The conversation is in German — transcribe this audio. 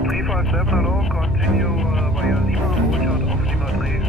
357, hello, continue via Lima, hold short of Lima 3.